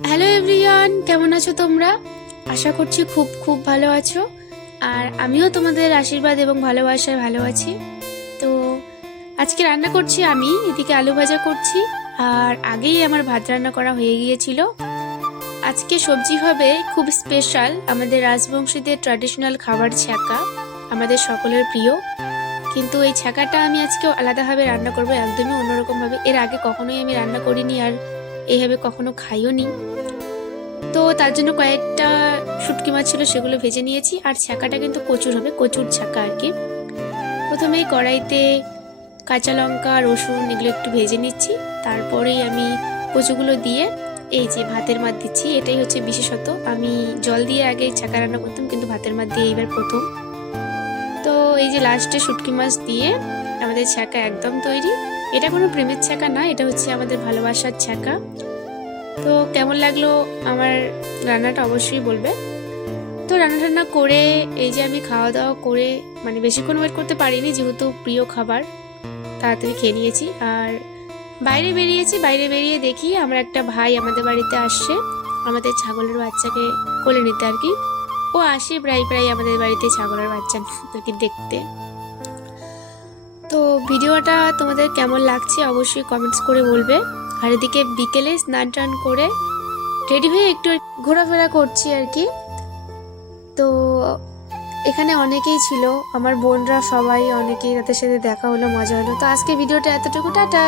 Hello everyone, কেমন আছো তোমরা? আশা করছি খুব খুব ভালো আছো। আর আমিও তোমাদের আশীর্বাদ এবং ভালোবাসায় ভালো আছি। তো আজকে রান্না করছি, আমি এদিকে আলু ভাজা করছি। আর আগেই আমার ভাত রান্না করা হয়ে গিয়েছিল। আজকে সবজি হবে খুব স্পেশাল, আমাদের রাজবংশীদের ট্র্যাডিশনাল খাবার ছ্যাঁকা, আমাদের সকলের প্রিয়। কিন্তু এই ছ্যাঁকাটা আমি আজকে আলাদাভাবে রান্না করবো, একদমই অন্যরকমভাবে। এর আগে কখনোই আমি রান্না করিনি, আর এইভাবে কখনো খাইও নি। তো তার জন্য কয়েকটা শুটকি মাছ ছিল, সেগুলো ভেজে নিয়েছি। আর ছ্যাঁকাটা কিন্তু কচুর হবে, কচুর ছ্যাঁকা আর কি। প্রথমেই কড়াইতে কাঁচা লঙ্কা, রসুন এগুলো একটু ভেজে নিচ্ছি। তারপরেই আমি কচুগুলো দিয়ে এই যে ভাতের মাছ দিচ্ছি। এটাই হচ্ছে বিশেষত, আমি জল দিয়ে আগে ছ্যাঁকা রান্না করতাম, কিন্তু ভাতের মাছ দিয়ে এইবার প্রথম। তো এই যে লাস্টে শুটকি মাছ দিয়ে আমাদের ছ্যাঁকা একদম তৈরি। এটা কোনো প্রেমের ছ্যাঁকা না, এটা হচ্ছে আমাদের ভালোবাসার ছ্যাঁকা। তো কেমন লাগলো আমার রান্নাটা অবশ্যই বলবে। তো রান্না টান্না করে এই যে আমি খাওয়া দাওয়া করে মানে বেশিক্ষণ ওয়েট করতে পারিনি, যেহেতু প্রিয় খাবার, তাড়াতাড়ি খেয়ে নিয়েছি। আর বাইরে বেরিয়েছি, বাইরে বেরিয়ে দেখি আমার একটা ভাই আমাদের বাড়িতে আসছে আমাদের ছাগলের বাচ্চাকে কোলে নিতে আর কি। ও আসে প্রায় প্রায় আমাদের বাড়িতে ছাগলের বাচ্চা আর কি দেখতে। তো ভিডিওটা তোমাদের কেমন লাগছে অবশ্যই কমেন্টস করে বলবে। আর এদিকে বিকেলে স্নান টান করে রেডি হয়ে একটু ঘোরাফেরা করছি আর কি। তো এখানে অনেকেই ছিল, আমার বোনরা সবাই, অনেকেই, তাদের সাথে দেখা হলো, মজা হলো। তো আজকে ভিডিওটা এতটুকু, টাটা।